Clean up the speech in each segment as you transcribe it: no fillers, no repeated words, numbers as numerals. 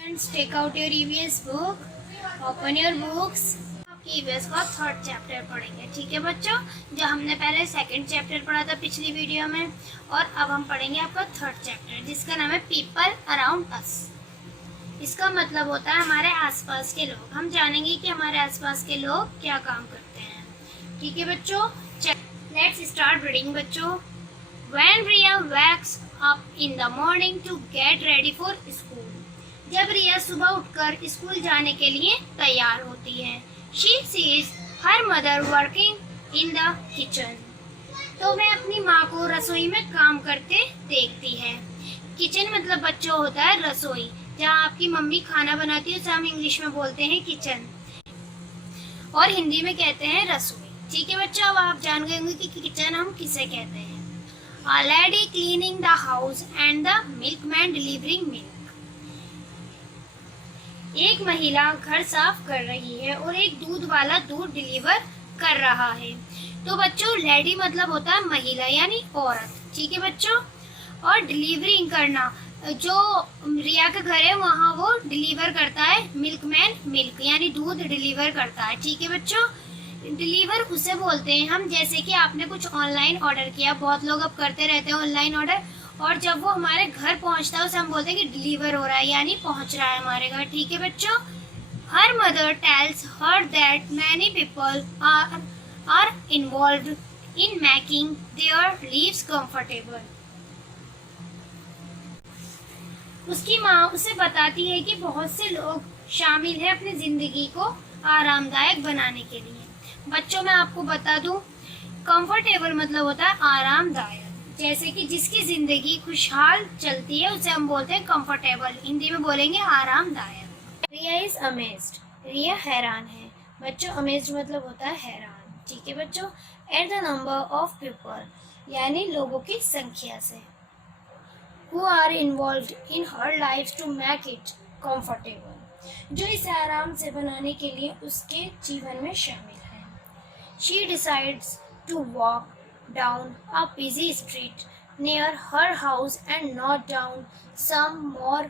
Friends, take out your EVS book, open your books. EVS का third chapter पढ़ेंगे, ठीक है बच्चों। जो हमने पहले सेकंड चैप्टर पढ़ा था पिछली वीडियो में, और अब हम पढ़ेंगे आपका थर्ड चैप्टर जिसका नाम है पीपल अराउंड अस। इसका मतलब होता है हमारे आसपास के लोग। हम जानेंगे कि हमारे आसपास के लोग क्या काम करते हैं, ठीक है बच्चों। लेट्स स्टार्ट रीडिंग बच्चों। When Riya wakes up in the morning to get ready for school, जब रिया सुबह उठकर स्कूल जाने के लिए तैयार होती है, she sees her mother working in the kitchen, तो वह अपनी माँ को रसोई में काम करते देखती है। किचन मतलब बच्चों होता है रसोई, जहाँ आपकी मम्मी खाना बनाती है उसे हम इंग्लिश में बोलते हैं किचन, और हिंदी में कहते हैं रसोई, ठीक है बच्चों। अब आप जान गए होंगे कि किचन हम किसे कहते हैं। A lady cleaning the house and the milkman delivering milk. एक महिला घर साफ कर रही है और एक दूध वाला दूध डिलीवर कर रहा है। तो बच्चों लेडी मतलब होता है महिला यानी औरत, ठीक है बच्चों। और डिलीवरिंग करना, जो रिया का घर है वहाँ वो डिलीवर करता है मिल्कमैन मिल्क यानी दूध डिलीवर करता है, ठीक है बच्चों। डिलीवर उसे बोलते हैं हम, जैसे कि आपने कुछ ऑनलाइन ऑर्डर किया, बहुत लोग अब करते रहते हैं ऑनलाइन ऑर्डर, और जब वो हमारे घर पहुंचता है उसे हम बोलते हैं कि डिलीवर हो रहा है यानी पहुंच रहा है हमारे घर, ठीक है बच्चों। Her mother tells her that many people are involved in making their lives comfortable. उसकी माँ उसे बताती है कि बहुत से लोग शामिल हैं अपनी जिंदगी को आरामदायक बनाने के लिए। बच्चों मैं आपको बता दूं, कंफर्टेबल मतलब होता है आरामदायक, जैसे कि जिसकी जिंदगी खुशहाल चलती है उसे हम बोलते हैं कंफर्टेबल, हिंदी में बोलेंगे आरामदायक। रिया इज अमेज्ड, रिया हैरान है बच्चों। अमेज्ड मतलब होता है हैरान, ठीक है बच्चों। At the number of people यानी लोगों की संख्या से, who are involved in her life to make it comfortable, जो इसे आराम से बनाने के लिए उसके जीवन में शामिल है। She decides to walk down a busy street near her house and note down some more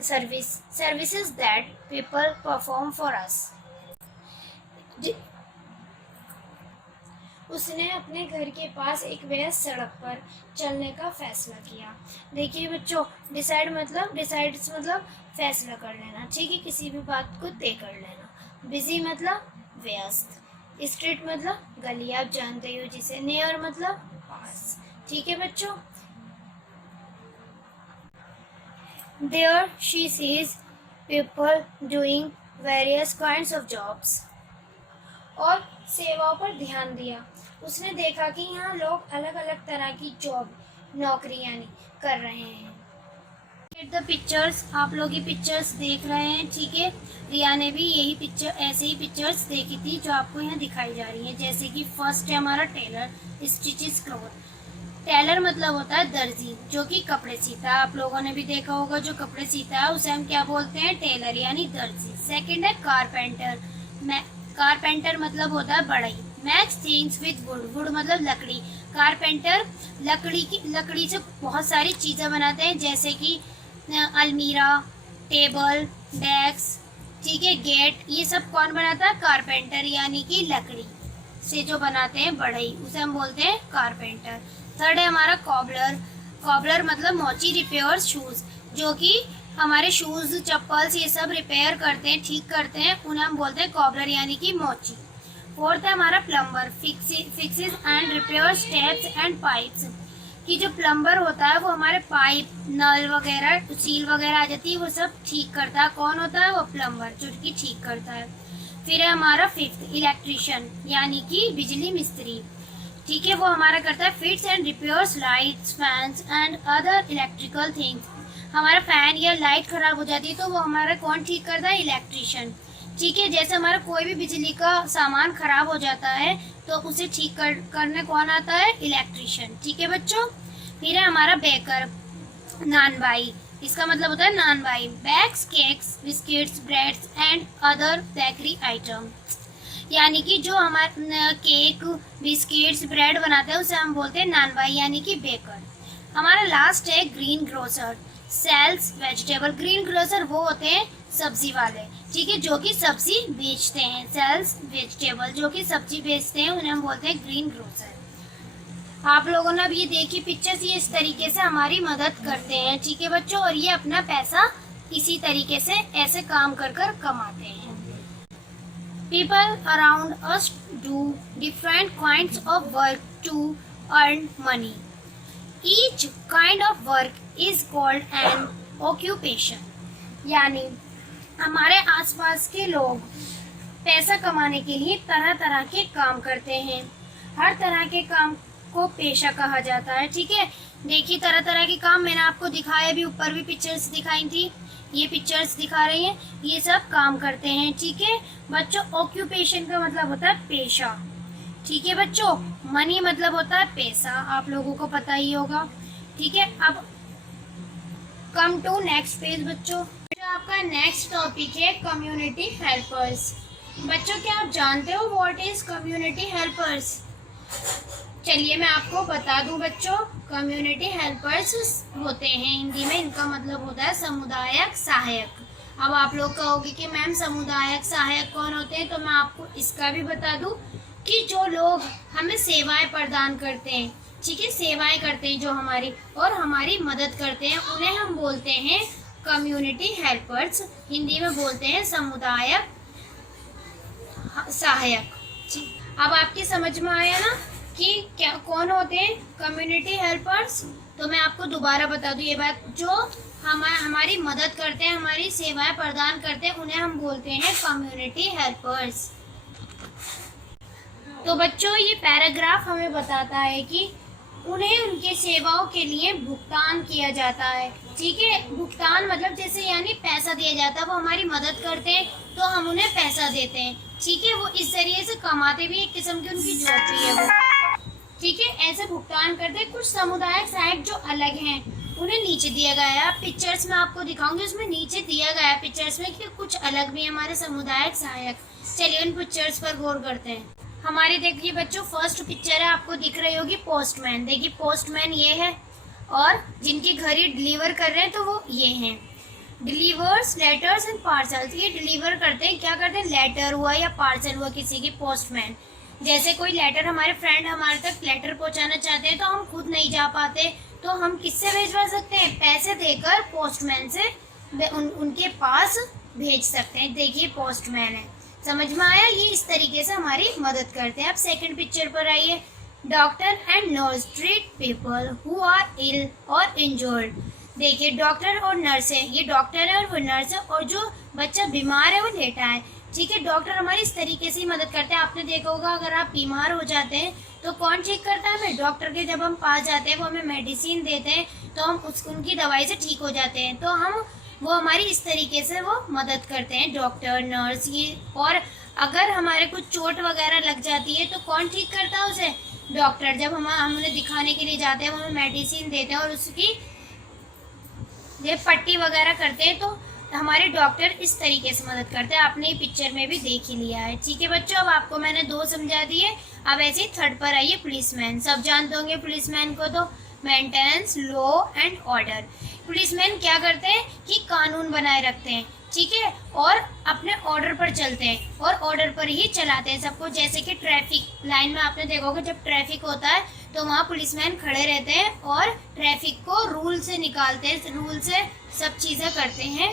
services that people perform for us. उसने अपने घर के पास एक व्यस्त सड़क पर चलने का फैसला किया। देखिए बच्चों, डिसाइड मतलब फैसला कर लेना, ठीक है, किसी भी बात को तय कर लेना। बिजी मतलब व्यस्त, स्ट्रीट मतलब गली, आप जानते हो जिसे। नियर मतलब पास, ठीक है बच्चों। There she sees people doing various kinds of jobs, और सेवाओं पर ध्यान दिया। उसने देखा कि यहाँ लोग अलग अलग तरह की जॉब नौकरी यानी कर रहे हैं। द पिक्चर्स, आप लोग ये पिक्चर्स देख रहे हैं, ठीक है। रिया ने भी यही पिक्चर, ऐसे ही पिक्चर्स देखी थी जो आपको यहाँ दिखाई जा रही है। जैसे कि फर्स्ट है हमारा टेलर, स्टिचेस क्लॉथ। टेलर मतलब होता है दर्जी जो कि कपड़े सीता है। आप लोगों ने भी देखा होगा जो कपड़े सीता है उसे हम क्या बोलते हैं, टेलर यानी दर्जी। सेकंड है कारपेंटर, कारपेंटर मतलब होता है बढ़ई। Max things with would, would मतलब लकड़ी। कारपेंटर लकड़ी से बहुत सारी चीज़ें बनाते हैं, जैसे कि अलमीरा, टेबल, डेस्क, ठीक है, गेट। ये सब कौन बनाता है, कारपेंटर यानी कि लकड़ी से जो बनाते हैं बढ़ई उसे हम बोलते हैं कारपेंटर। थर्ड है हमारा कॉबलर, कॉबलर मतलब मोची रिपेयर शूज, जो कि हमारे शूज चप्पल्स ये सब रिपेयर करते हैं, ठीक करते हैं, उन्हें हम बोलते हैं कॉबलर यानी कि मोची। फोर्थ है हमारा plumber, fixes and repairs taps and pipes, कि जो प्लम्बर होता है वो हमारे पाइप, नल वगैरह, सील वगैरह आ जाती है वो सब ठीक करता है। कौन होता है, वो प्लम्बर जो कि ठीक करता है। फिर है हमारा फिफ्थ इलेक्ट्रिशियन यानी कि बिजली मिस्त्री, ठीक है, वो हमारा करता है fits and repairs lights, fans and other electrical things. हमारा फैन या लाइट खराब हो जाती है तो वो हमारा कौन ठीक करता है, इलेक्ट्रिशियन, ठीक है। जैसे हमारा कोई भी बिजली का सामान खराब हो जाता है तो उसे ठीक करने कौन आता है, इलेक्ट्रिशियन, ठीक है बच्चों। फिर है हमारा बेकर, नानबाई, इसका मतलब होता है नानबाई। Bakes cakes, biscuits, breads and other bakery item, यानी कि जो हमारा केक, बिस्किट्स, ब्रेड बनाते हैं उसे हम बोलते हैं नानबाई यानी कि बेकर। हमारा लास्ट है greengrocer, sells vegetable. Greengrocer वो होते हैं सब्जी वाले, ठीक है, जो कि सब्जी बेचते हैं। सेल्स वेजिटेबल, जो कि सब्जी बेचते हैं, उन्हें हम बोलते हैं ग्रीन ग्रोसर। आप लोगों ने अब ये देखी पिक्चर्स, ये इस तरीके से हमारी मदद करते हैं, ठीक है बच्चों, और ये अपना पैसा इसी तरीके से ऐसे काम कर कर कमाते हैं। People around us do different kinds of work to earn money. Each kind of work is called an occupation. यानी हमारे आसपास के लोग पैसा कमाने के लिए तरह तरह के काम करते हैं। हर तरह के काम को पेशा कहा जाता है, ठीक है। देखिए तरह तरह के काम मैंने आपको दिखाया, भी ऊपर भी पिक्चर्स दिखाई थी, ये पिक्चर्स दिखा रही हैं, ये सब काम करते हैं, ठीक है बच्चों। ऑक्यूपेशन का मतलब होता है पेशा, ठीक है बच्चों। मनी मतलब होता है पैसा, आप लोगों को पता ही होगा, ठीक है। अब कम टू नेक्स्ट पेज बच्चों। आपका नेक्स्ट टॉपिक है कम्युनिटी हेल्पर्स। बच्चों क्या आप जानते हो व्हाट इज कम्युनिटी हेल्पर्स? चलिए मैं आपको बता दूं बच्चों, कम्युनिटी हेल्पर्स होते हैं, हिंदी में इनका मतलब होता है समुदायक सहायक। अब आप लोग कहोगे कि मैम समुदायक सहायक कौन होते हैं, तो मैं आपको इसका भी बता दूं कि जो लोग हमें सेवाएं प्रदान करते हैं, ठीक है, सेवाएं करते हैं जो हमारी और हमारी मदद करते हैं, उन्हें हम बोलते हैं कम्युनिटी हेल्पर्स। हिंदी में बोलते हैं समुदायक सहायक। अब आपकी समझ में आया ना कि क्या कौन होते हैं कम्युनिटी हेल्पर्स? तो मैं आपको दोबारा बता दूं ये बात, जो हमारी मदद करते हैं, हमारी सेवाएं प्रदान करते हैं, उन्हें हम बोलते हैं कम्युनिटी हेल्पर्स। तो बच्चों ये पैराग्राफ हमें बताता है कि उन्हें उनके सेवाओं के लिए भुगतान किया जाता है, ठीक है। भुगतान मतलब जैसे यानी पैसा दिया जाता है, वो हमारी मदद करते हैं तो हम उन्हें पैसा देते हैं, ठीक है। वो इस जरिए से कमाते भी, एक किस्म की उनकी जॉब भी है वो, ठीक है, ऐसे भुगतान करते हैं। कुछ सामुदायिक सहायक जो अलग हैं उन्हें नीचे दिया गया है, पिक्चर्स में आपको दिखाऊंगी, उसमें नीचे दिया गया है पिक्चर्स में कि कुछ अलग भी है हमारे सामुदायिक सहायक। चलिए उन पिक्चर्स पर गौर करते हैं। हमारी देखिए बच्चों फर्स्ट पिक्चर है, आपको दिख रही होगी पोस्टमैन। देखिए पोस्टमैन ये है और जिनके घर ये डिलीवर कर रहे हैं तो वो ये हैं। डिलीवर्स लेटर्स एंड पार्सल्स, ये डिलीवर करते हैं, क्या करते हैं, लेटर हुआ या पार्सल हुआ किसी की, पोस्टमैन। जैसे कोई लेटर, हमारे फ्रेंड हमारे तक लेटर पहुंचाना चाहते हैं तो हम खुद नहीं जा पाते, तो हम किससे भेजवा सकते हैं, पैसे देकर पोस्टमैन से उनके पास भेज सकते हैं। देखिए पोस्टमैन है, समझ में आया, ये इस तरीके से हमारी मदद करते हैं। अब सेकंड पिक्चर पर आइए। Doctor and nurse treat people who are ill और इंजर्ड। देखिए डॉक्टर और नर्स है, ये डॉक्टर है और वो नर्स है, और जो बच्चा बीमार है वो लेटा है, ठीक है। डॉक्टर हमारी इस तरीके से ही मदद करते हैं। आपने देखा होगा अगर आप बीमार हो जाते हैं तो कौन ठीक करता है हमें, डॉक्टर के जब हम पास जाते हैं वो हमें मेडिसिन देते हैं तो हम उनकी दवाई से ठीक हो जाते हैं, तो वो हमारी इस तरीके से वो मदद करते हैं, डॉक्टर नर्स ये। और अगर हमारे कुछ चोट वगैरह लग जाती है तो कौन ठीक करता है उसे, डॉक्टर। जब हम उन्हें दिखाने के लिए जाते हैं वो हमें मेडिसिन देते हैं और उसकी ये पट्टी वगैरह करते हैं, तो हमारे डॉक्टर इस तरीके से मदद करते हैं। आपने ये पिक्चर में भी देख ही लिया है, ठीक है बच्चों। अब आपको मैंने 2 समझा दिए, अब ऐसे ही थर्ड पर आइए। पुलिसमैन, सब जानते होंगे पुलिसमैन को, तो maintenance law and order. Policeman क्या करते हैं कि कानून बनाए रखते हैं, ठीक है, और अपने ऑर्डर पर चलते हैं और ऑर्डर पर ही चलाते हैं सबको। जैसे कि ट्रैफिक लाइन में आपने देखा होगा जब ट्रैफिक होता है तो वहाँ पुलिसमैन खड़े रहते हैं और ट्रैफिक को रूल से निकालते हैं, रूल से सब चीज़ें करते हैं।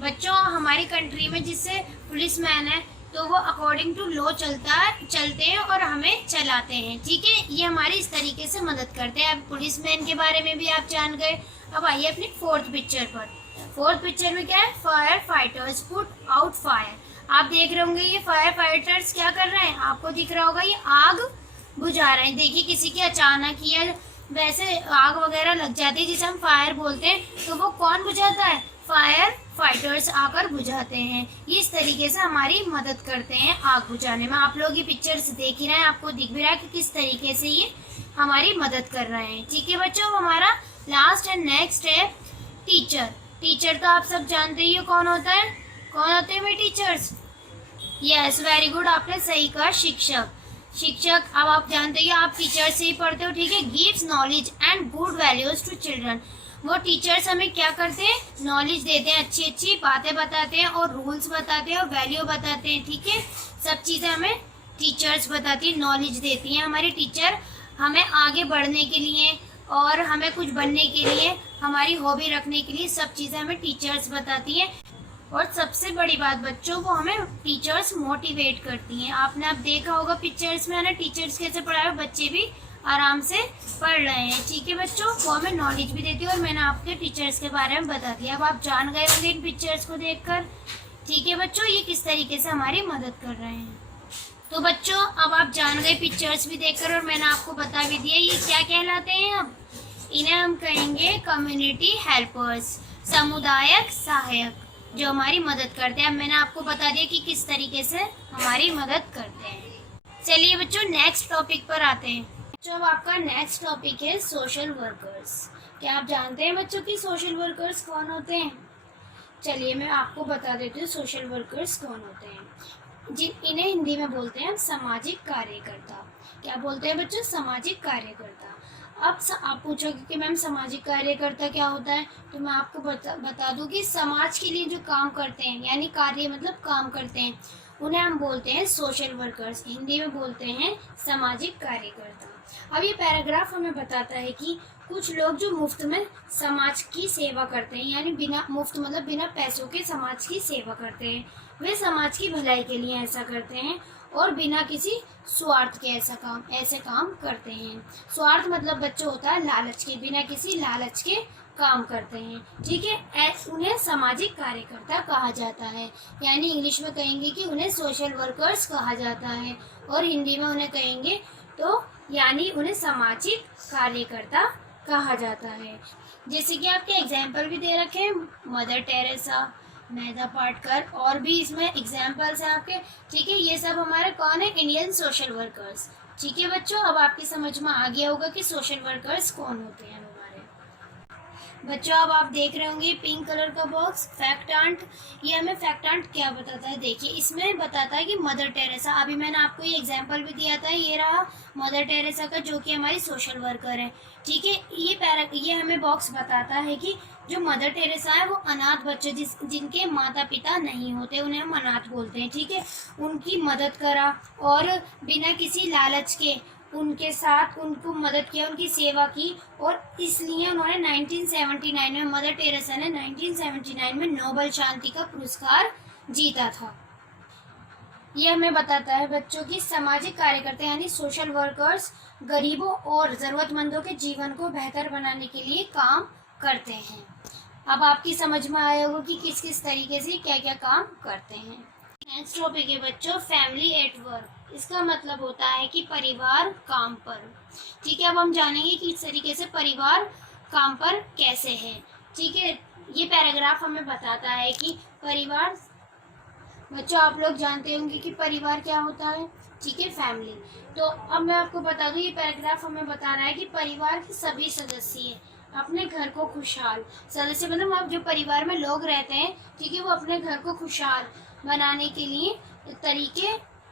बच्चों हमारी कंट्री में जिससे पुलिसमैन है तो वो अकॉर्डिंग टू लॉ चलते हैं और हमें चलाते हैं, ठीक है। ये हमारी इस तरीके से मदद करते हैं। अब पुलिसमैन के बारे में भी आप जान गए। अब आइए अपनी फोर्थ पिक्चर पर। फोर्थ पिक्चर में क्या है, fire fighters put out fire. आप देख रहे होंगे ये फायर फाइटर्स क्या कर रहे हैं, आपको दिख रहा होगा ये आग बुझा रहे हैं। देखिए किसी की अचानक या वैसे आग वगैरह लग जाती है जिसे हम फायर बोलते हैं, तो वो कौन बुझाता है, फायर फाइटर्स आकर बुझाते हैं। ये इस तरीके से हमारी मदद करते हैं आग बुझाने में। आप लोग ये पिक्चर्स देख ही रहे हैं, आपको दिख भी रहा है कि किस तरीके से ये हमारी मदद कर रहे हैं, ठीक है बच्चों। हमारा लास्ट एंड नेक्स्ट है टीचर। टीचर तो आप सब जानते ही हो कौन होता है, कौन होते हैं भाई टीचर्स, यस वेरी गुड, आपने सही कहा, शिक्षक। शिक्षक अब आप जानते हैं आप टीचर से ही पढ़ते हो, ठीक है। Gives knowledge and good values to children. वो टीचर्स हमें क्या करते हैं, नॉलेज देते हैं, अच्छी अच्छी बातें बताते हैं और रूल्स बताते हैं और वैल्यू बताते हैं। ठीक है, सब चीज़ें हमें टीचर्स बताती है, नॉलेज देती हैं। हमारी टीचर हमें आगे बढ़ने के लिए और हमें कुछ बनने के लिए, हमारी हॉबी रखने के लिए सब चीज़ें हमें टीचर्स बताती हैं। और सबसे बड़ी बात बच्चों को हमें टीचर्स मोटिवेट करती हैं। आपने अब देखा होगा पिक्चर्स में है ना, टीचर्स कैसे पढ़ा रहे, बच्चे भी आराम से पढ़ रहे हैं। ठीक है बच्चों, वो हमें नॉलेज भी देती है और मैंने आपके टीचर्स के बारे में बता दिया। अब आप जान गए होंगे इन पिक्चर्स को देखकर। ठीक है बच्चों, ये किस तरीके से हमारी मदद कर रहे हैं। तो बच्चों अब आप जान गए पिक्चर्स भी देखकर और मैंने आपको बता भी दिया ये क्या कहलाते हैं। अब इन्हें हम कहेंगे कम्युनिटी हेल्पर्स, समुदायक सहायक, जो हमारी मदद करते हैं। अब मैंने आपको बता दिया कि किस तरीके से हमारी मदद करते हैं। चलिए बच्चों नेक्स्ट टॉपिक पर आते हैं। बच्चों अब आपका नेक्स्ट टॉपिक है सोशल वर्कर्स। क्या आप जानते हैं बच्चों कि सोशल वर्कर्स कौन होते हैं? चलिए मैं आपको बता देती हूँ सोशल वर्कर्स कौन होते हैं। इन्हें हिंदी में बोलते हैं सामाजिक कार्यकर्ता। क्या बोलते हैं बच्चों? सामाजिक कार्यकर्ता। अब आप पूछोगे कि मैम सामाजिक कार्यकर्ता क्या होता है, तो मैं आपको बता दूं कि समाज के लिए जो काम करते हैं, यानी कार्य मतलब काम करते हैं, उन्हें हम बोलते हैं सोशल वर्कर्स। हिंदी में बोलते हैं सामाजिक कार्यकर्ता। अब ये पैराग्राफ हमें बताता है कि कुछ लोग जो मुफ्त में समाज की सेवा करते हैं, यानी बिना मुफ्त मतलब बिना पैसों के समाज की सेवा करते हैं, वे समाज की भलाई के लिए ऐसा करते हैं और बिना किसी स्वार्थ के ऐसे काम करते हैं। स्वार्थ मतलब बच्चों होता है लालच के, बिना किसी लालच के काम करते हैं। ठीक है, उन्हें सामाजिक कार्यकर्ता कहा जाता है, यानी इंग्लिश में कहेंगे कि उन्हें सोशल वर्कर्स कहा जाता है और हिंदी में उन्हें कहेंगे तो यानी उन्हें सामाजिक कार्यकर्ता कहा जाता है। जैसे कि आपके एग्जाम्पल भी दे रखे हैं, मदर टेरेसा, मेधा पाटकर, और भी इसमें एग्जाम्पल्स हैं आपके। ठीक है, ये सब हमारे कौन है? Indian social workers. ठीक है बच्चों, अब आपकी समझ में आ गया होगा कि सोशल वर्कर्स कौन होते हैं हमारे। बच्चों अब आप देख रहे होंगे पिंक कलर का बॉक्स फैक्टांट। ये हमें फैक्टांट क्या बताता है? देखिए इसमें बताता है कि मदर टेरेसा, अभी मैंने आपको ये एग्जाम्पल भी दिया था, ये रहा मदर टेरेसा का, जो कि हमारी सोशल वर्कर है। ठीक है, ये हमें बॉक्स बताता है कि जो मदर टेरेसा है वो अनाथ बच्चे जिनके माता पिता नहीं होते, उन्हें हम अनाथ बोलते हैं। ठीक है, उनकी मदद करा और बिना किसी लालच के उनके साथ उनको मदद किया, उनकी सेवा की, और इसलिए उन्होंने 1979 में, मदर टेरेसा ने 1979 में नोबेल शांति का पुरस्कार जीता था। ये हमें बताता है बच्चों की सामाजिक कार्यकर्ता यानी सोशल वर्कर्स गरीबों और ज़रूरतमंदों के जीवन को बेहतर बनाने के लिए काम करते हैं। अब आपकी समझ में आया होगा कि किस किस तरीके से क्या क्या काम करते हैं। नेक्स्ट टॉपिक है बच्चों फैमिली एट वर्क। इसका मतलब होता है कि परिवार काम पर। ठीक है, अब हम जानेंगे कि इस तरीके से परिवार काम पर कैसे है। ठीक है, ये पैराग्राफ हमें बताता है कि परिवार, बच्चों आप लोग जानते होंगे कि परिवार क्या होता है। ठीक है, फैमिली। तो अब मैं आपको बता दूं, ये पैराग्राफ हमें बता रहा है कि परिवार के सभी सदस्य अपने घर को खुशहाल, सदस्य मतलब अब जो परिवार में लोग रहते हैं, ठीक है, वो अपने घर को खुशहाल बनाने के लिए तरीके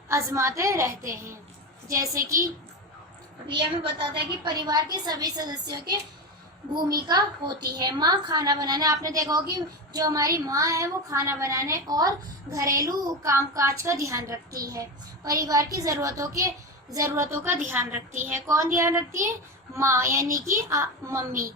आजमाते रहते हैं। जैसे कि ये हमें बताता है कि परिवार के सभी सदस्यों के भूमिका होती है। माँ खाना बनाने, आपने देखा होगा कि जो हमारी माँ है वो खाना बनाने और घरेलू कामकाज का ध्यान रखती है, परिवार की ज़रूरतों का ध्यान रखती है। कौन ध्यान रखती है? माँ, यानी कि मम्मी।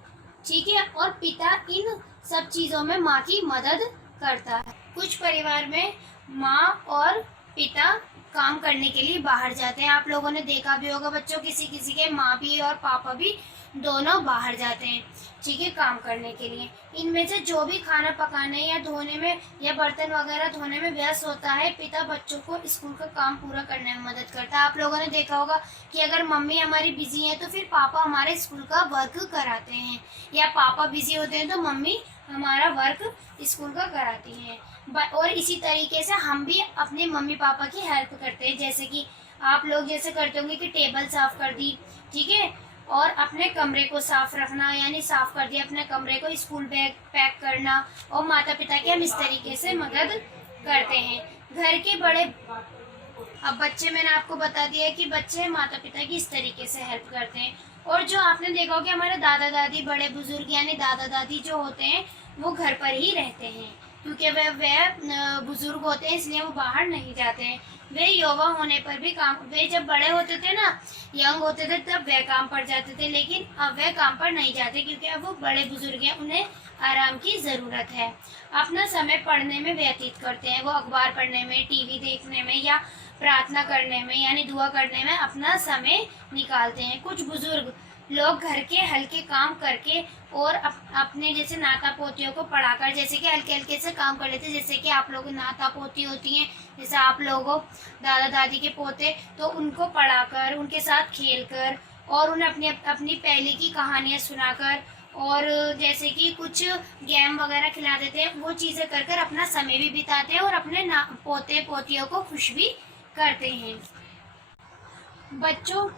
ठीक है, और पिता इन सब चीज़ों में माँ की मदद करता है। कुछ परिवार में माँ और पिता काम करने के लिए बाहर जाते हैं। आप लोगों ने देखा भी होगा बच्चों, किसी किसी के माँ भी और पापा भी दोनों बाहर जाते हैं, ठीक है, काम करने के लिए। इनमें से जो भी खाना पकाने या धोने में या बर्तन वगैरह धोने में व्यस्त होता है, पिता बच्चों को स्कूल का काम पूरा करने में मदद करता है। आप लोगों ने देखा होगा कि अगर मम्मी हमारी बिजी है तो फिर पापा हमारे स्कूल का वर्क कराते हैं, या पापा बिजी होते हैं तो मम्मी हमारा वर्क स्कूल का कराती हैं। और इसी तरीके से हम भी अपने मम्मी पापा की हेल्प करते हैं। जैसे कि आप लोग जैसे करते होंगे कि टेबल साफ कर दी, ठीक है, और अपने कमरे को साफ रखना, यानी साफ कर दिया अपने कमरे को, स्कूल बैग पैक करना, और माता पिता की हम इस तरीके से मदद करते हैं। घर के बड़े, अब बच्चे, मैंने आपको बता दिया है कि बच्चे माता पिता की इस तरीके से हेल्प करते हैं। और जो आपने देखा हो कि हमारे दादा दादी, बड़े बुजुर्ग यानी दादा दादी जो होते हैं वो घर पर ही रहते हैं, क्योंकि वे बुजुर्ग होते हैं, इसलिए वो बाहर नहीं जाते हैं। वे युवा होने पर भी काम, वे जब बड़े होते थे ना, यंग होते थे, तब वे काम पर जाते थे, लेकिन अब वे काम पर नहीं जाते, क्योंकि अब वो बड़े बुजुर्ग हैं, उन्हें आराम की ज़रूरत है। अपना समय पढ़ने में व्यतीत करते हैं, वो अखबार पढ़ने में, टीवी देखने में या प्रार्थना करने में यानी दुआ करने में अपना समय निकालते हैं। कुछ बुजुर्ग लोग घर के हल्के काम करके और अपने जैसे नाता पोतियों को पढ़ाकर, जैसे कि हल्के हल्के से काम कर लेते हैं, जैसे कि आप लोग नाता पोती होती हैं, जैसे आप लोगों दादा दादी के पोते, तो उनको पढ़ाकर, उनके साथ खेलकर और उन्हें अपनी अपनी पहले की कहानियाँ सुनाकर और जैसे कि कुछ गेम वगैरह खिला देते हैं, वो चीज़ें कर कर अपना समय भी बिताते हैं और अपने पोते पोतियों को खुश भी करते हैं। बच्चों,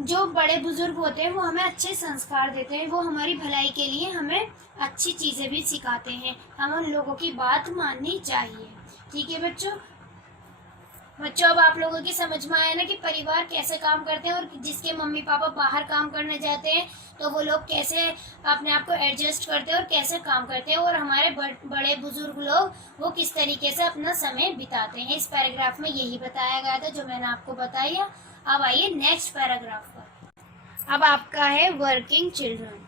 जो बड़े बुजुर्ग होते हैं वो हमें अच्छे संस्कार देते हैं, वो हमारी भलाई के लिए हमें अच्छी चीज़ें भी सिखाते हैं, हमें उन लोगों की बात माननी चाहिए। ठीक है बच्चों, अब आप लोगों की समझ में आया ना कि परिवार कैसे काम करते हैं और जिसके मम्मी पापा बाहर काम करने जाते हैं तो वो लोग कैसे अपने आप को एडजस्ट करते हैं और कैसे काम करते हैं, और हमारे बड़े बुजुर्ग लोग वो किस तरीके से अपना समय बिताते हैं। इस पैराग्राफ में यही बताया गया था जो मैंने आपको बताया। अब आइए नेक्स्ट पैराग्राफ पर। अब आपका है वर्किंग चिल्ड्रन।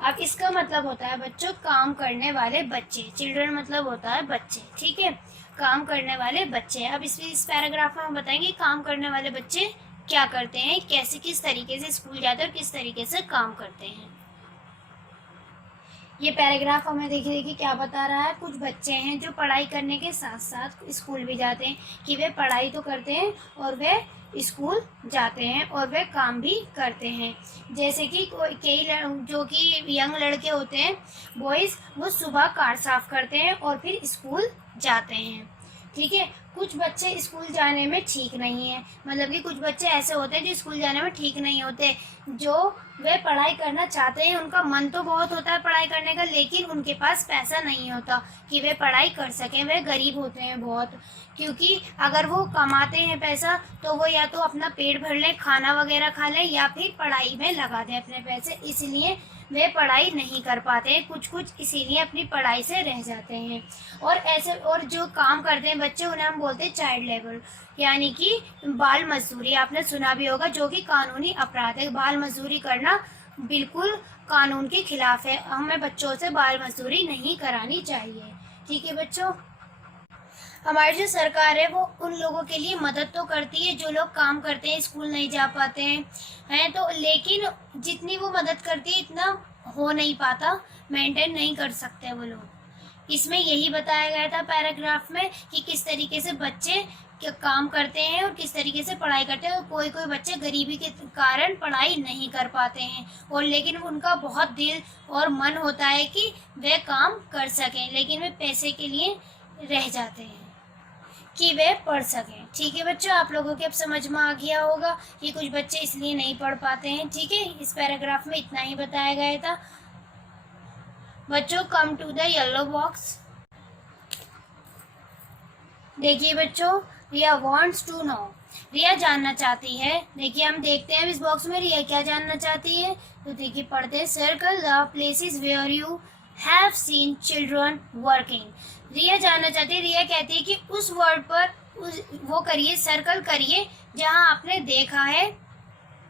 अब इसका मतलब होता है बच्चों काम करने वाले बच्चे। चिल्ड्रन मतलब होता है बच्चे, ठीक है, काम करने वाले बच्चे। अब इस पैराग्राफ में हम बताएंगे काम करने वाले बच्चे क्या करते हैं, कैसे किस तरीके से स्कूल जाते हैं और किस तरीके से काम करते हैं। ये पैराग्राफ हमें देखिए क्या बता रहा है। कुछ बच्चे हैं जो पढ़ाई करने के साथ साथ स्कूल भी जाते हैं, कि वे पढ़ाई तो करते हैं और वे स्कूल जाते हैं और वे काम भी करते हैं। जैसे कि कई जो कि यंग लड़के होते हैं, बॉयज़, वो सुबह कार साफ करते हैं और फिर स्कूल जाते हैं। ठीक है, कुछ बच्चे स्कूल जाने में ठीक नहीं है, मतलब कि कुछ बच्चे ऐसे होते हैं जो स्कूल जाने में ठीक नहीं होते, जो वे पढ़ाई करना चाहते हैं, उनका मन तो बहुत होता है पढ़ाई करने का, लेकिन उनके पास पैसा नहीं होता कि वे पढ़ाई कर सकें। वे गरीब होते हैं बहुत, क्योंकि अगर वो कमाते हैं पैसा तो वो या तो अपना पेट भर लें, खाना वगैरह खा लें, या फिर पढ़ाई में लगा दें अपने पैसे, इसलिए वे पढ़ाई नहीं कर पाते हैं। कुछ इसीलिए अपनी पढ़ाई से रह जाते हैं। और ऐसे और जो काम करते हैं बच्चे, उन्हें हम बोलते हैं चाइल्ड लेबर, यानी कि बाल मजदूरी। आपने सुना भी होगा, जो कि कानूनी अपराध है। बाल मजदूरी करना बिल्कुल कानून के खिलाफ है। हमें बच्चों से बाल मजदूरी नहीं करानी चाहिए। ठीक है बच्चों, हमारी जो सरकार है वो उन लोगों के लिए मदद तो करती है जो लोग काम करते हैं, स्कूल नहीं जा पाते हैं तो, लेकिन जितनी वो मदद करती है इतना हो नहीं पाता, मेंटेन नहीं कर सकते वो लोग। इसमें यही बताया गया था पैराग्राफ में कि किस तरीके से बच्चे काम करते हैं और किस तरीके से पढ़ाई करते हैं। कोई बच्चे गरीबी के कारण पढ़ाई नहीं कर पाते हैं, और लेकिन उनका बहुत दिल और मन होता है कि वे काम कर सकें, लेकिन वे पैसे के लिए रह जाते हैं कि वे पढ़ सकें। ठीक है बच्चों, आप लोगों के अब समझ में आ गया होगा कि कुछ बच्चे इसलिए नहीं पढ़ पाते हैं। ठीक है, इस पैराग्राफ में इतना ही बताया गया था बच्चों। Come to the yellow box. देखिए बच्चों, Riya wants to know, Riya जानना चाहती है। देखिए हम देखते हैं इस बॉक्स में रिया क्या जानना चाहती है। तो देखिए पढ़ते हैं, circle the places where you have seen children working. Riya जानना चाहती है, रिया कहती है कि उस वर्ड पर वो करिए, सर्कल करिए जहां आपने देखा है।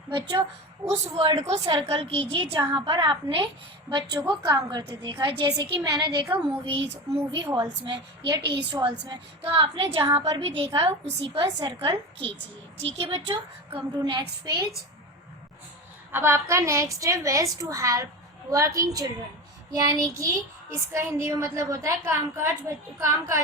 बच्चों उस वर्ड को सर्कल कीजिए जहां पर आपने बच्चों को काम करते देखा है। जैसे कि मैंने देखा मूवी हॉल्स में या टेस्ट हॉल्स में, तो आपने जहां पर भी देखा है उसी पर सर्कल कीजिए। ठीक है बच्चों, कम टू नेक्स्ट पेज। अब आपका नेक्स्ट है ways to help working children, यानी कि इसका हिंदी में मतलब होता है कामकाज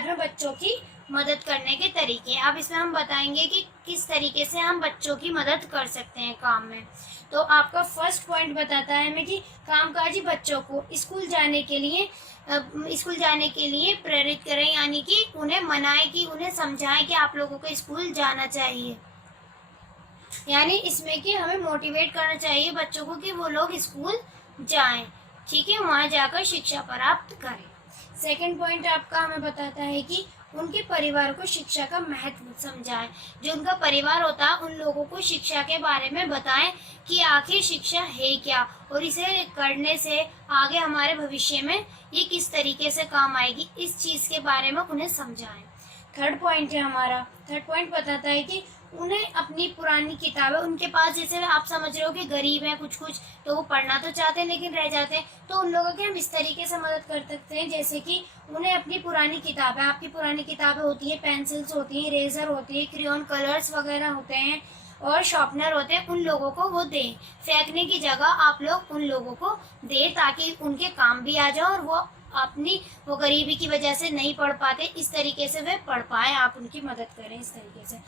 में बच्चों की मदद करने के तरीके। अब इसमें हम बताएंगे कि किस तरीके से हम बच्चों की मदद कर सकते हैं काम में। तो आपका फर्स्ट पॉइंट बताता है हमें कि कामकाजी बच्चों को स्कूल जाने के लिए प्रेरित करें, यानी कि उन्हें मनाएं, कि उन्हें समझाएं कि आप लोगों को स्कूल जाना चाहिए। यानी इसमें कि हमें मोटिवेट करना चाहिए बच्चों को कि वो लोग स्कूल जाएं, ठीक है, वहाँ जाकर शिक्षा प्राप्त करें। सेकंड पॉइंट आपका हमें बताता है कि उनके परिवार को शिक्षा का महत्व समझाएं। जो उनका परिवार होता है उन लोगों को शिक्षा के बारे में बताएं कि आखिर शिक्षा है क्या और इसे करने से आगे हमारे भविष्य में ये किस तरीके से काम आएगी, इस चीज़ के बारे में उन्हें समझाएं। थर्ड पॉइंट है हमारा, थर्ड पॉइंट बताता है कि उन्हें अपनी पुरानी किताबें, उनके पास जैसे आप समझ रहे हो कि गरीब हैं कुछ कुछ, तो वो पढ़ना तो चाहते हैं लेकिन रह जाते हैं, तो उन लोगों की हम इस तरीके से मदद कर सकते हैं जैसे कि उन्हें अपनी पुरानी किताबें, आपकी पुरानी किताबें होती हैं, पेंसिल्स होती हैं, इरेजर होती है, क्रेयॉन कलर्स वगैरह होते हैं और शार्पनर होते हैं, उन लोगों को वो दें। फेंकने की जगह आप लोग उन लोगों को दें ताकि उनके काम भी आ जाए और वो गरीबी की वजह से नहीं पढ़ पाते, इस तरीके से वे पढ़ पाए, आप उनकी मदद करें इस तरीके से।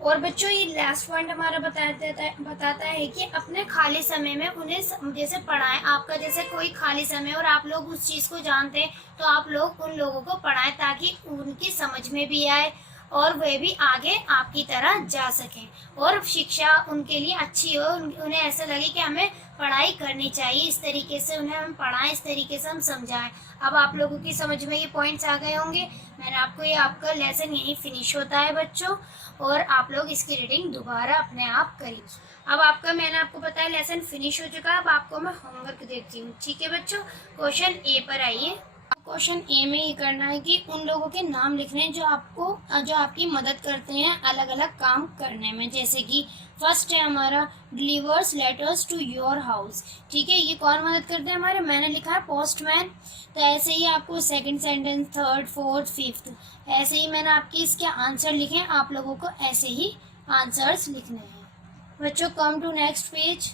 और बच्चों ये लास्ट पॉइंट हमारा बताता है कि अपने खाली समय में उन्हें जैसे पढ़ाएं। आपका जैसे कोई खाली समय और आप लोग उस चीज़ को जानते हैं तो आप लोग उन लोगों को पढ़ाएं ताकि उनकी समझ में भी आए और वे भी आगे आपकी तरह जा सकें और शिक्षा उनके लिए अच्छी हो, उन्हें ऐसा लगे कि हमें पढ़ाई करनी चाहिए, इस तरीके से उन्हें हम पढ़ाएं, इस तरीके से हम समझाएं। अब आप लोगों की समझ में ये पॉइंट्स आ गए होंगे। मैंने आपको ये आपका लेसन यहीं फिनिश होता है बच्चों, और आप लोग इसकी रीडिंग दोबारा अपने आप करिए। अब मैंने आपको बताया लेसन फिनिश हो चुका है। अब आपको मैं होमवर्क देती हूँ, ठीक है बच्चों। क्वेश्चन ए पर आइए। क्वेश्चन ए में ये करना है कि उन लोगों के नाम लिखने जो आपकी मदद करते हैं अलग अलग काम करने में। जैसे कि फर्स्ट है हमारा delivers letters to your house, ठीक है, ये कौन मदद करते हैं हमारे, मैंने लिखा है पोस्टमैन। तो ऐसे ही आपको second sentence, third, fourth, fifth, ऐसे ही मैंने आपके इसके आंसर लिखे हैं, आप लोगों को ऐसे ही आंसर्स लिखने हैं बच्चों। Come to next page.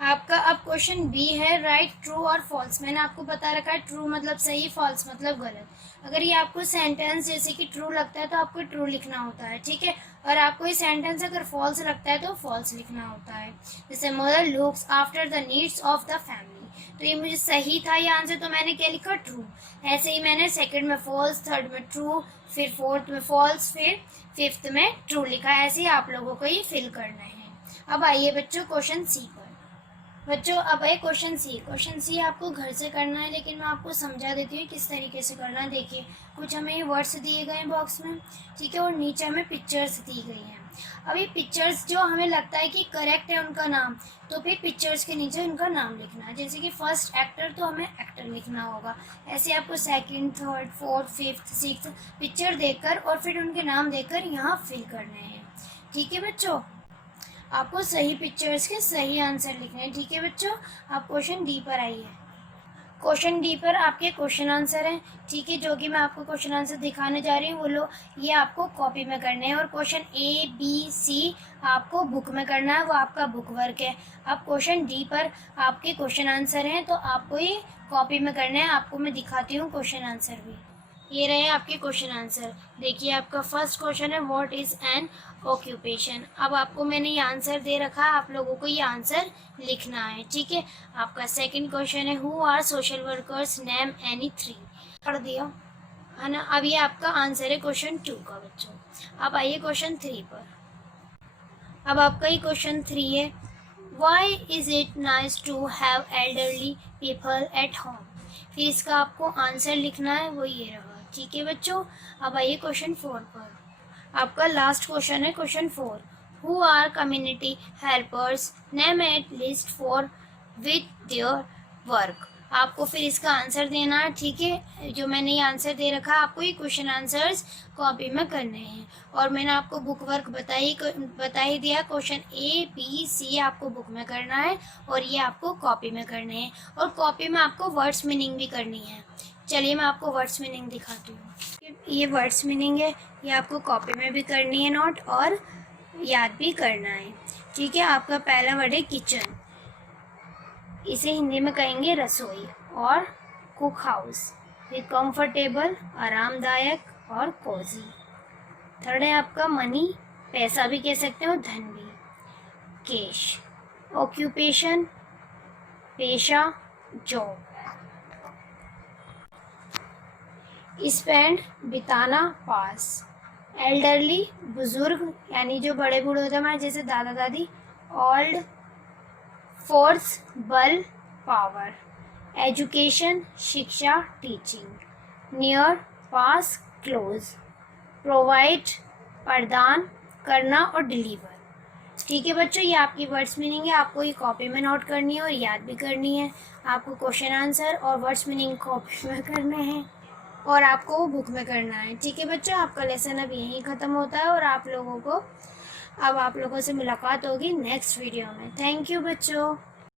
आपका अब क्वेश्चन बी है, राइट ट्रू और फॉल्स। मैंने आपको बता रखा है ट्रू मतलब सही, फॉल्स मतलब गलत। अगर ये आपको सेंटेंस जैसे कि ट्रू लगता है तो आपको ट्रू लिखना होता है, ठीक है, और आपको ये सेंटेंस अगर फॉल्स लगता है तो फॉल्स लिखना होता है। जैसे mother looks after the needs of the family, तो ये मुझे सही था ये आंसर, तो मैंने क्या लिखा, ट्रू। ऐसे ही मैंने सेकंड में फॉल्स, थर्ड में ट्रू, फिर फोर्थ में फॉल्स, फिर फिफ्थ में ट्रू लिखा। ऐसे ही आप लोगों को ये फिल करना है। अब आइए बच्चों क्वेश्चन सी पर। बच्चों अब है क्वेश्चन सी। क्वेश्चन सी आपको घर से करना है लेकिन मैं आपको समझा देती हूँ किस तरीके से करना है। देखिए कुछ हमें ये वर्ड्स दिए गए हैं बॉक्स में, ठीक है, और नीचे हमें पिक्चर्स दी गई हैं। अब ये पिक्चर्स जो हमें लगता है कि करेक्ट है उनका नाम, तो फिर पिक्चर्स के नीचे उनका नाम लिखना है। जैसे कि फर्स्ट एक्टर, तो हमें एक्टर लिखना होगा। ऐसे आपको second, third, fourth, fifth, sixth picture देखकर और फिर उनके नाम देखकर यहाँ फिल करने हैं, ठीक है बच्चों। आपको सही पिक्चर्स के सही आंसर लिखने हैं, ठीक है बच्चों। आप क्वेश्चन डी पर आइए। क्वेश्चन डी पर आपके क्वेश्चन आंसर हैं, ठीक है, जो कि मैं आपको क्वेश्चन आंसर दिखाने जा रही हूँ, वो लो ये आपको कॉपी में करने हैं। और क्वेश्चन ए बी सी आपको बुक में करना है, वो आपका बुक वर्क है। अब क्वेश्चन डी पर आपके क्वेश्चन आंसर हैं तो आपको ये कॉपी में करने हैं। आपको मैं दिखाती हूँ क्वेश्चन आंसर भी। ये रहे आपके क्वेश्चन आंसर। देखिए आपका फर्स्ट क्वेश्चन है, व्हाट इज़ एन ऑक्यूपेशन। अब आपको मैंने ये आंसर दे रखा है, आप लोगों को ये आंसर लिखना है, ठीक है। आपका सेकंड क्वेश्चन है, who are social workers, name any 3, पढ़ दिया है ना। अब ये आपका आंसर है क्वेश्चन 2 का बच्चों। अब आइए क्वेश्चन 3 पर। अब आपका ये क्वेश्चन 3 है, why is it nice to have elderly people at home. फिर इसका आपको आंसर लिखना है, वो ये रहा, ठीक है बच्चों। अब आइए क्वेश्चन 4 पर। आपका लास्ट क्वेश्चन है question 4, who are community helpers, name at least four with their work. आपको फिर इसका आंसर देना है, ठीक है। जो मैंने ये आंसर दे रखा है आपको ये क्वेश्चन आंसर्स कॉपी में करने हैं। और मैंने आपको बुक वर्क बता ही दिया, क्वेश्चन ए बी सी आपको बुक में करना है और ये आपको कॉपी में करने हैं। और कॉपी में आपको वर्ड्स मीनिंग भी करनी है। चलिए मैं आपको वर्ड्स मीनिंग दिखाती हूँ। ये वर्ड्स मीनिंग है, ये आपको कॉपी में भी करनी है नोट और याद भी करना है, ठीक है। आपका पहला वर्ड है किचन, इसे हिंदी में कहेंगे रसोई, और कुक हाउस, ये कंफर्टेबल, आरामदायक और कोजी। थर्ड है आपका मनी, पैसा भी कह सकते हो, धन भी। कैश, ऑक्यूपेशन, पेशा, जॉब। स्पेंड, बिताना, पास। एल्डरली, बुजुर्ग, यानी जो बड़े बूढ़े होते हैं हमारे जैसे दादा दादी। ओल्ड, फोर्स, बल, पावर। एजुकेशन, शिक्षा, टीचिंग। नियर, पास, क्लोज। प्रोवाइड प्रदान करना और डिलीवर। ठीक है बच्चों, ये आपकी वर्ड्स मीनिंग है। आपको ये कॉपी में नोट करनी है और याद भी करनी है। आपको क्वेश्चन आंसर और वर्ड्स मीनिंग कॉपी में करने हैं और आपको वो बुक में करना है। ठीक है बच्चों, आपका लेसन अब यहीं ख़त्म होता है और आप लोगों से मुलाकात होगी नेक्स्ट वीडियो में। थैंक यू बच्चों।